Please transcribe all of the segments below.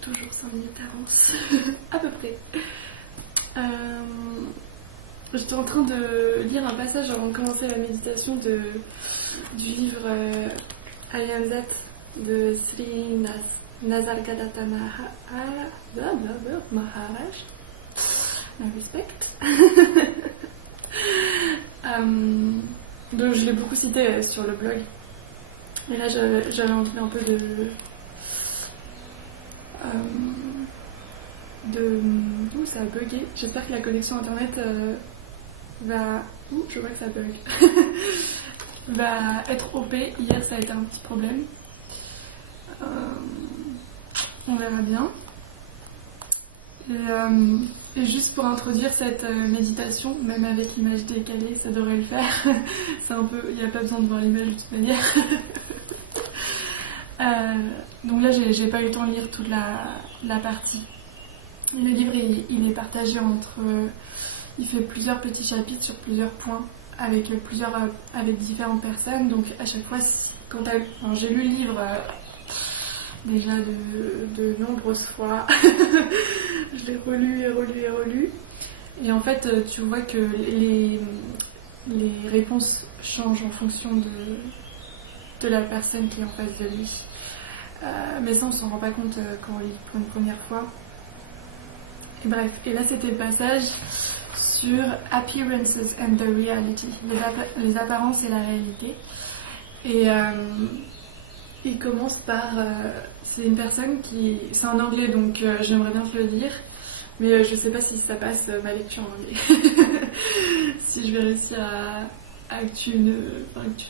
Toujours 5 minutes d'avance, à peu près. J'étais en train de lire un passage avant de commencer la méditation du livre Al-Yamzat de Sri Nasargadatta Maharaj. I respect. Donc je l'ai beaucoup cité sur le blog. Et là j'avais envie un peu Ouh, ça a bugué. J'espère que la connexion internet va... Ouh, je vois que ça bug. Va être OP. Hier ça a été un petit problème. On verra bien. Et juste pour introduire cette méditation, même avec l'image décalée, ça devrait le faire. C'est un peu... Il n'y a pas besoin de voir l'image de toute manière. Donc là j'ai pas eu le temps de lire toute la partie. Le livre il est partagé entre... il fait plusieurs petits chapitres sur plusieurs points avec différentes personnes. Donc à chaque fois, j'ai lu le livre déjà de nombreuses fois. Je l'ai relu et relu et relu. Et en fait tu vois que les réponses changent en fonction de la personne qui est en face de lui. Mais ça on s'en rend pas compte quand on lit pour une première fois. Et bref, et là c'était le passage sur Appearances and the Reality, les apparences et la réalité. Et il commence par... c'est une personne qui... C'est en anglais donc j'aimerais bien te le lire, mais je sais pas si ça passe ma lecture en anglais. Si je vais réussir à que tu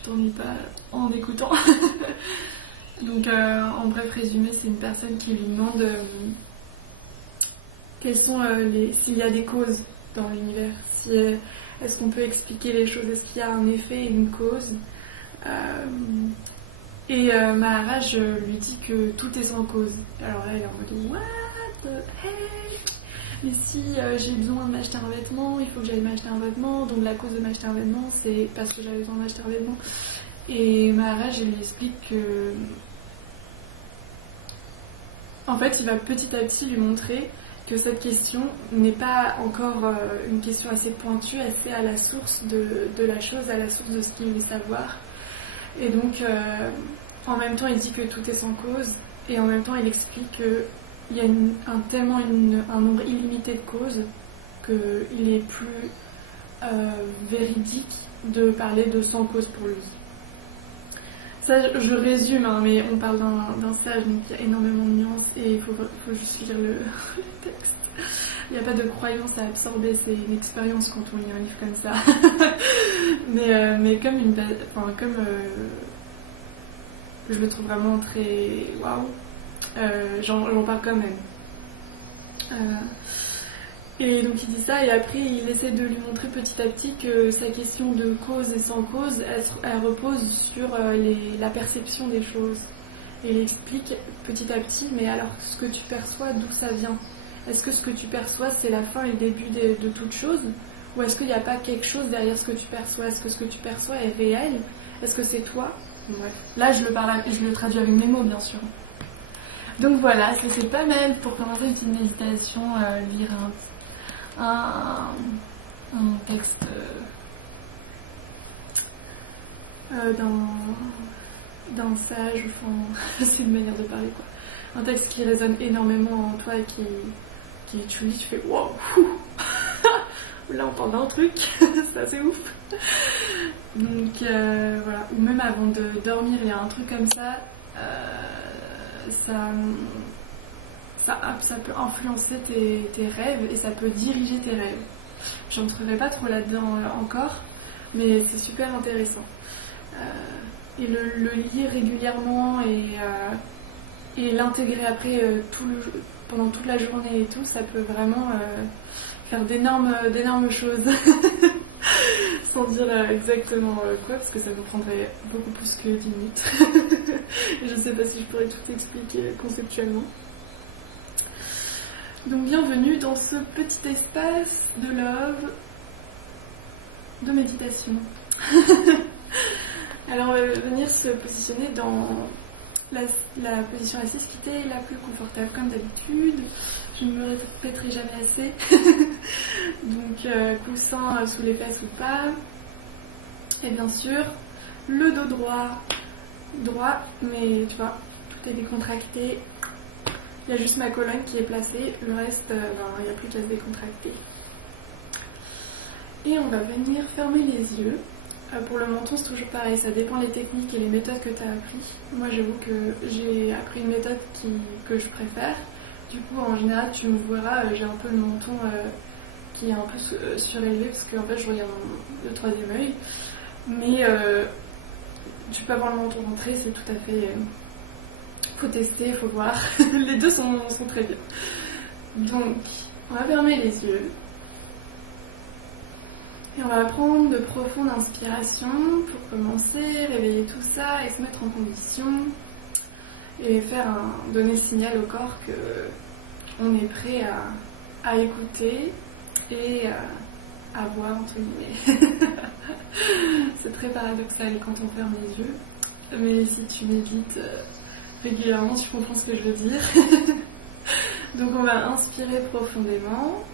t'ennuies pas en écoutant. Donc en bref résumé, c'est une personne qui lui demande quelles sont s'il y a des causes dans l'univers, est-ce qu'on peut expliquer les choses, est-ce qu'il y a un effet et une cause. Maharaj lui dit que tout est sans cause. Alors là elle est en mode what the heck, mais si j'ai besoin de m'acheter un vêtement, il faut que j'aille m'acheter un vêtement, donc la cause de m'acheter un vêtement c'est parce que j'avais besoin de m'acheter un vêtement. Et Maharaj lui explique que en fait il va petit à petit lui montrer que cette question n'est pas encore une question assez pointue, assez à la source de la chose, à la source de ce qu'il veut savoir. Et donc en même temps il dit que tout est sans cause, et en même temps il explique qu'il y a un nombre illimité de causes, qu'il est plus véridique de parler de sans cause pour lui. Ça, je résume, hein, mais on parle d'un sage, donc il y a énormément de nuances et il faut juste lire le texte. Il n'y a pas de croyance à absorber, c'est une expérience quand on lit un livre comme ça. mais comme je le trouve vraiment très waouh, j'en parle quand même. Et donc il dit ça, et après il essaie de lui montrer petit à petit que sa question de cause et sans cause, elle repose sur la perception des choses. Et il explique petit à petit, mais alors ce que tu perçois, d'où ça vient? Est-ce que ce que tu perçois c'est la fin et le début de toute chose? Ou est-ce qu'il n'y a pas quelque chose derrière ce que tu perçois? Est-ce que ce que tu perçois est réel? Est-ce que c'est toi? Bref. Là je le traduis avec mes mots bien sûr. Donc voilà, c'est pas mal pour commencer une petite méditation, lire un texte d'un sage, enfin, c'est une manière de parler quoi. Un texte qui résonne énormément en toi et qui tu lis, tu fais wow, là on parle d'un truc, c'est assez ouf. Donc voilà, ou même avant de dormir, il y a un truc comme ça, ça peut influencer tes rêves et ça peut diriger tes rêves. J'entrerai pas trop là-dedans encore, mais c'est super intéressant. Et le lire régulièrement et l'intégrer après pendant toute la journée et tout, ça peut vraiment faire d'énormes choses. Sans dire exactement quoi, parce que ça vous prendrait beaucoup plus que 10 minutes. Et je sais pas si je pourrais tout expliquer conceptuellement. Donc bienvenue dans ce petit espace de love, de méditation. Alors on va venir se positionner dans la position assise qui était la plus confortable comme d'habitude. Je ne me répéterai jamais assez. Donc coussin sous les fesses ou pas. Et bien sûr, le dos droit, mais tu vois, tout est décontracté. Il y a juste ma colonne qui est placée, le reste, il n'y a plus qu'à se décontracter. Et on va venir fermer les yeux. Pour le menton, c'est toujours pareil, ça dépend des techniques et les méthodes que tu as appris. Moi, j'avoue que j'ai appris une méthode que je préfère. Du coup, en général, tu me verras, j'ai un peu le menton qui est un peu surélevé parce qu'en fait, je regarde le troisième œil. Mais tu peux avoir le menton rentré, c'est tout à fait... faut tester, faut voir. Les deux sont très bien. Donc, on va fermer les yeux. Et on va prendre de profondes inspirations pour commencer, réveiller tout ça et se mettre en condition. Et donner le signal au corps qu'on est prêt à écouter et à voir, entre guillemets. C'est très paradoxal quand on ferme les yeux, mais si tu médites régulièrement, tu comprends ce que je veux dire. Donc on va inspirer profondément.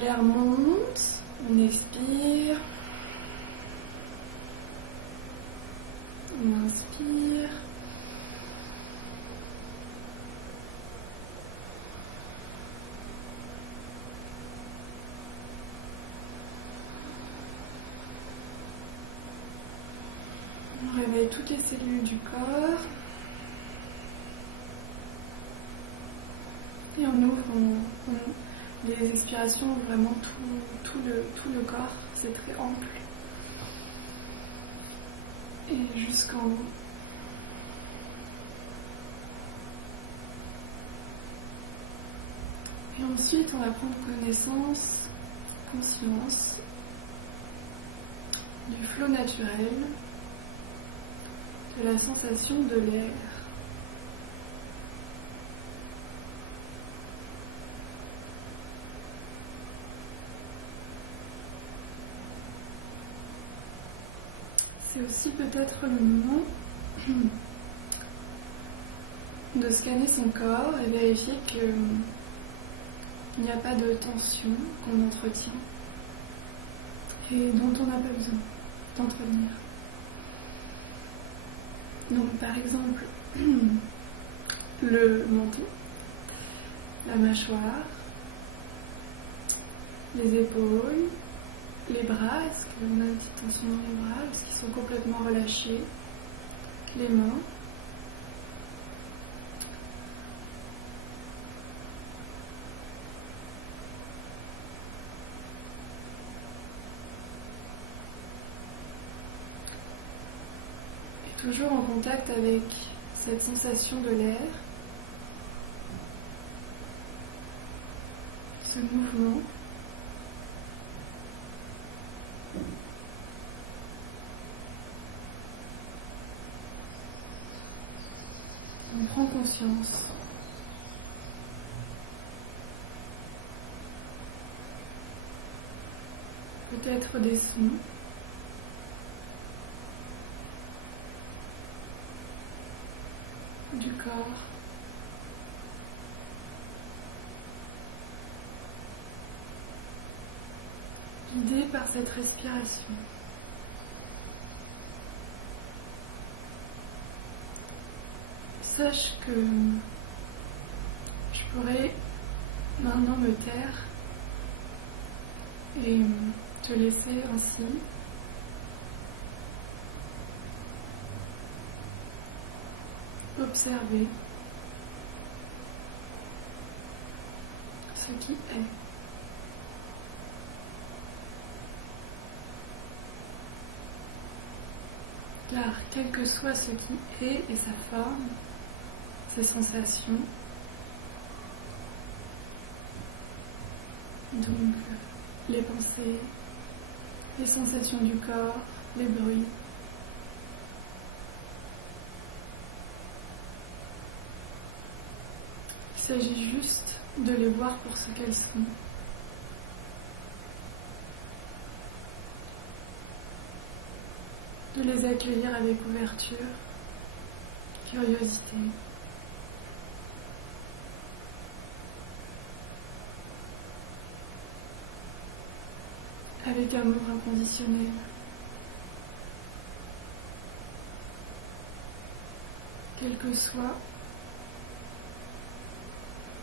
L'air monte, on expire. On inspire. On réveille toutes les cellules du corps. Et on ouvre les expirations, vraiment tout le corps, c'est très ample. Et jusqu'en haut. Et ensuite, on va prendre conscience du flot naturel, de la sensation de l'air. C'est aussi peut-être le moment de scanner son corps et vérifier qu'il n'y a pas de tension qu'on entretient et dont on n'a pas besoin d'entretenir. Donc par exemple, le menton, la mâchoire, les épaules, les bras, est-ce qu'on a une petite tension dans les bras? Est-ce qu'ils sont complètement relâchés? Les mains. Et toujours en contact avec cette sensation de l'air, ce mouvement. On prend conscience. Peut-être des sons. Du corps. Guidé par cette respiration. Sache que je pourrais maintenant me taire et te laisser ainsi. Observer ce qui est. Car quel que soit ce qui est et sa forme, ses sensations, donc les pensées, les sensations du corps, les bruits, il s'agit juste de les voir pour ce qu'elles sont. De les accueillir avec ouverture curiosité. Avec amour inconditionnel. Quel que soit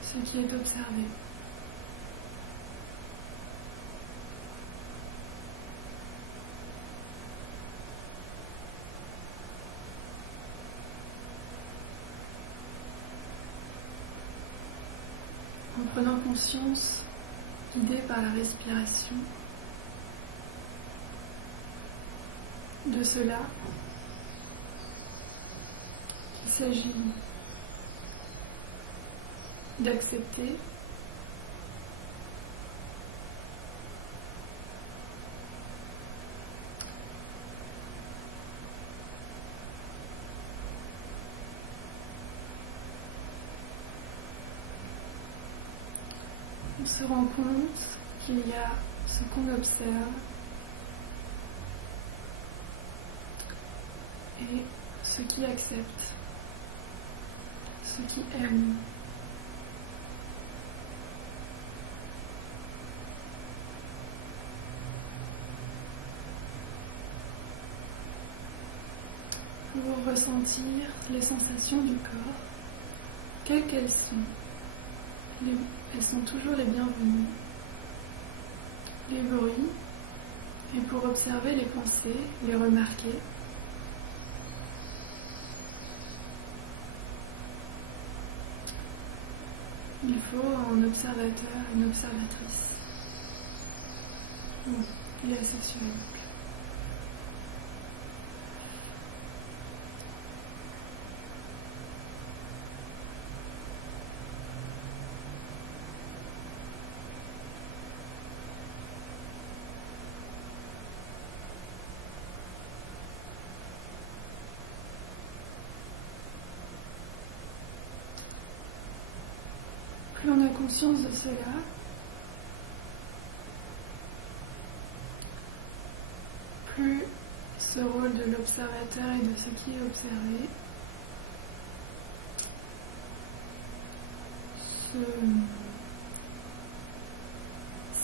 ce qui est observé. En prenant conscience, guidé par la respiration, de cela, il s'agit d'accepter on se rend compte qu'il y a ce qu'on observe et ce qui accepte, ce qui aime. Pour ressentir les sensations du corps, quelles qu'elles sont. Elles sont toujours les bienvenues. Les bruits, et pour observer les pensées, les remarquer. Il faut un observateur, une observatrice. Bon, il est asexuel. Plus on a conscience de cela, plus ce rôle de l'observateur et de ce qui est observé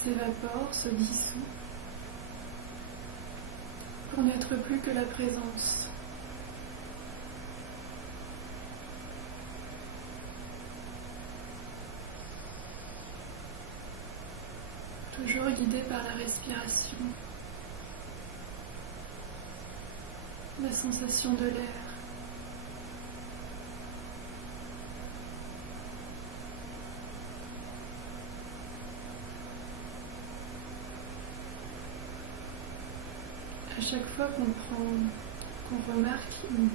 s'évapore, se dissout, pour n'être plus que la présence. Toujours guidé par la respiration, la sensation de l'air. À chaque fois qu'on remarque une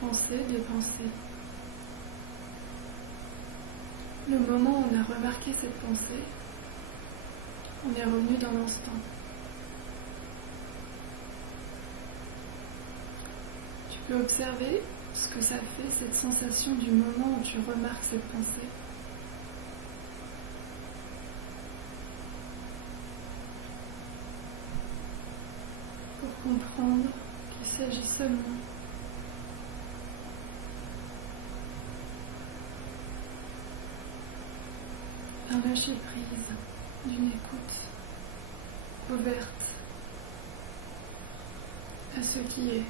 pensée, des pensées, le moment où on a remarqué cette pensée, on est revenu dans l'instant. Tu peux observer ce que ça fait, cette sensation du moment où tu remarques cette pensée. Pour comprendre qu'il s'agit seulement d'un lâcher-prise, d'une écoute ouverte à ce qui est.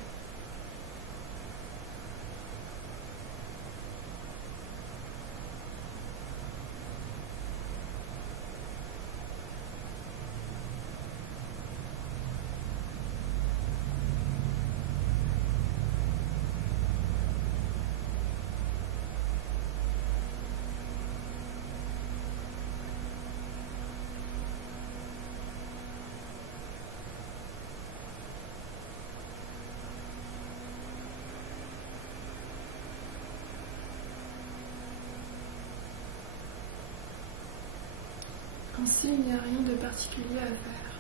Ainsi, il n'y a rien de particulier à faire.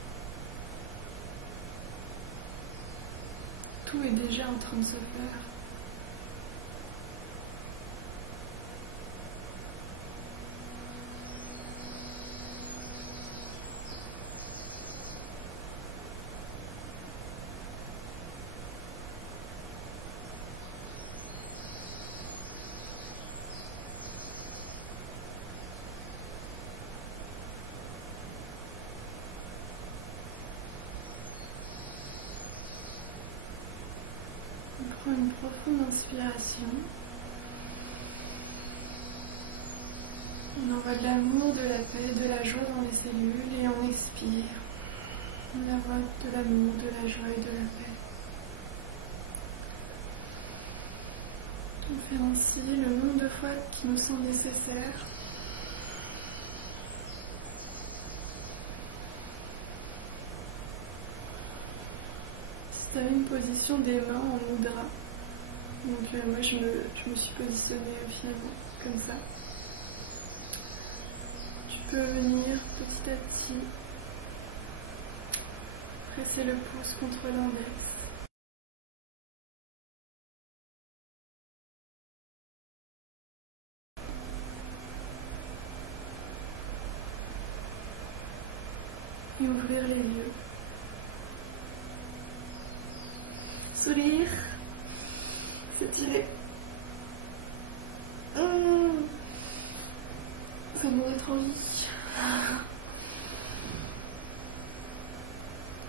Tout est déjà en train de se faire. profonde inspiration. On envoie de l'amour, de la paix, de la joie dans les cellules et on expire. On envoie de l'amour, de la joie et de la paix. On fait ainsi le nombre de fois qui nous sont nécessaires. Si tu as une position des mains en mudra, donc moi je me suis positionnée finalement comme ça. Tu peux venir petit à petit presser le pouce contre l'index. Et ouvrir les yeux. Sourire. S'étirer. Ça m'en être envie.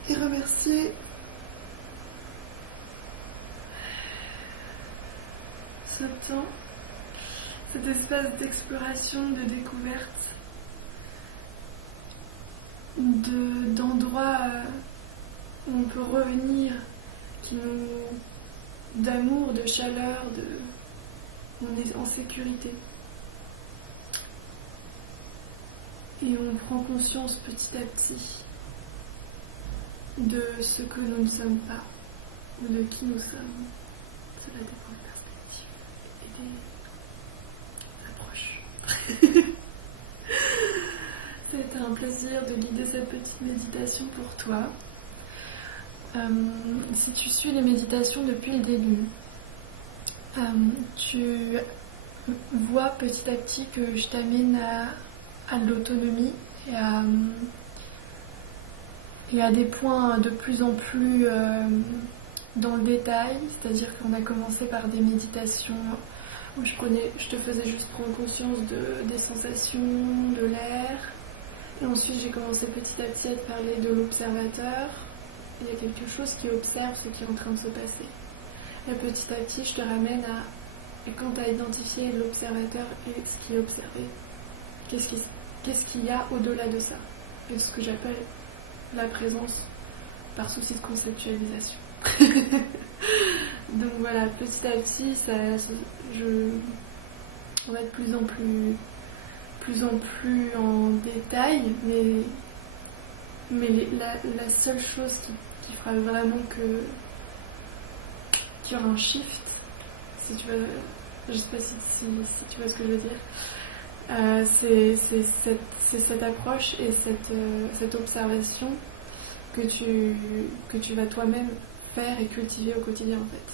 Et remercier ce temps, cet espace d'exploration, de découverte, d'endroits où on peut revenir, d'amour, de chaleur, on est en sécurité. Et on prend conscience petit à petit de ce que nous ne sommes pas, ou de qui nous sommes. Cela dépend de perspective et des approches. C'était un plaisir de guider cette petite méditation pour toi. Si tu suis les méditations depuis le début, tu vois petit à petit que je t'amène à l'autonomie et à des points de plus en plus dans le détail, c'est-à-dire qu'on a commencé par des méditations où je te faisais juste prendre conscience des sensations, de l'air, et ensuite j'ai commencé petit à petit à te parler de l'observateur. Il y a quelque chose qui observe ce qui est en train de se passer. Et petit à petit, je te ramène et quand tu as identifié l'observateur et ce qui est observé, qu'est-ce qu'il y a au-delà de ça? Et ce que j'appelle la présence par souci de conceptualisation. Donc voilà, petit à petit, on va être plus en plus en détail, mais la seule chose qui fera vraiment qu'il y aura un shift, si tu veux, je sais pas si tu vois ce que je veux dire, c'est cette approche et cette observation que tu vas toi-même faire et cultiver au quotidien en fait.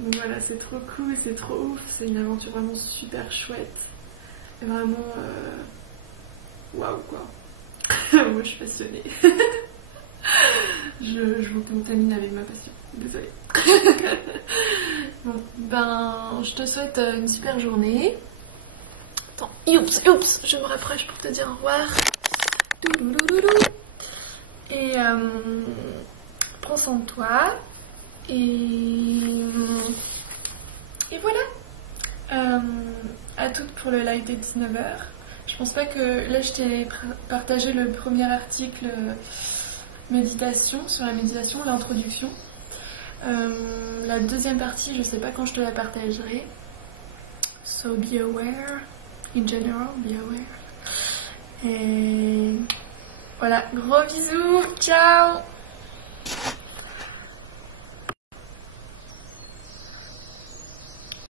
Donc voilà, c'est trop cool, c'est trop ouf, c'est une aventure vraiment super chouette, et vraiment waouh quoi. Moi je suis passionnée. je vous contamine avec ma passion, désolée. Bon, ben je te souhaite une super journée. Attends, oups, je me rapproche pour te dire au revoir. Et prends soin de toi. Et voilà. À toutes pour le live des 19h. Je pense pas que là je t'ai partagé le premier article méditation, sur la méditation, l'introduction. La deuxième partie, je sais pas quand je te la partagerai. So be aware, in general, be aware. Et voilà, gros bisous, ciao!